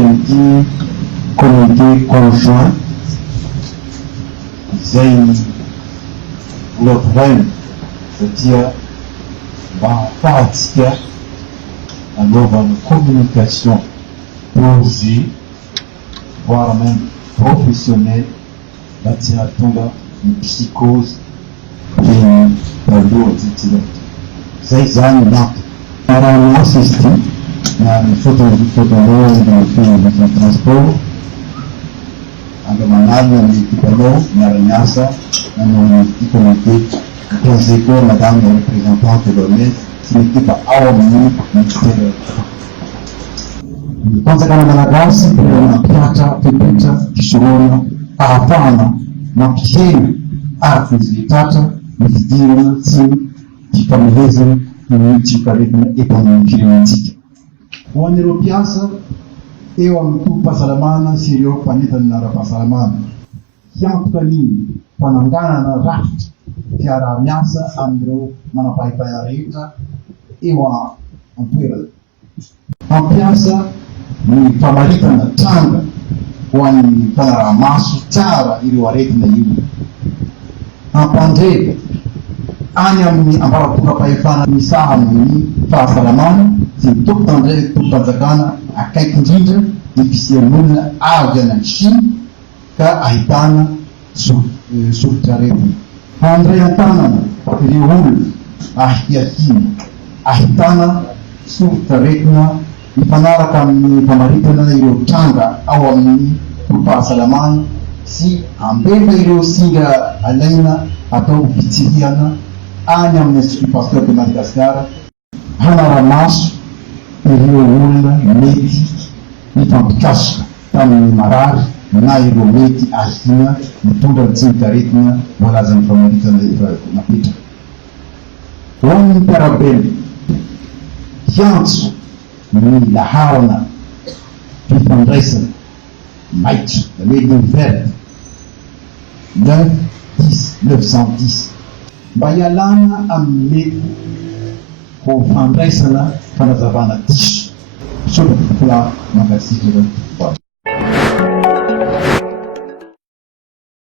an'ity comité conjoint izay volavolaina satria mba ahafahantsika anaovana communication posée voire même professionnelle mba tsy hahatonga ny psychose ny taloha titira zay zany nato raha miasa izy ty na ny fotonao ny transport angamanalina ny ekipanao miara-miasa nanao ny comité projet ko madame la représentante l'honnête tsy mety mba ao amin'ny ministère ny fanjakana malagasy mampiatra fepetra fisoroana ahafahana mampihena ary izy tratra ny fidirana tsy fifanomezana ny tsiparetina eto amin'ny firenentsika. Ho an'ireo mpiasa eo amin'ny tombom-pahasalamana sy ireo mpanetana ny ara-pahasalamana hiantoka ny fananganana rafitra fiaraha-miasa amin'ireo manam-pahefana rehetra eo an-toerana. Mampiasa ny famaritana tranga ho an'ny mpanaraha-maso tsara ireo aretina io. Ampandreka any amin'ny ambaratonga-pahefana misaha amin'ny fahasalamana sy ny tompo-panjakana akaiky indrindra ny fisian'olona avy any Chine ka ahitana solitra aretina. Handray an-tanana ireo olona ahiahina ahitana solitra aretina mifanaraka amin'ny famaritana ireo tranga ao amin'ny tombom-pahasalamana sy ambela ireo singa alaina atao fitsirihana any amin'ny Institut Pasteur de Madagascar hanara-maso ireo olona mety mifampikasoka tamin'ny marary na ireo mety ahina mitondra tsimokaretina voalaza ny famaritana efa napetraka. Ho an'ny mpiarabely hiantso ny laharana fifandraisana maitso la ligne verte 910 mba hialana amin'ny mety ho fandraisana fanazavana diso sotra pla magatsika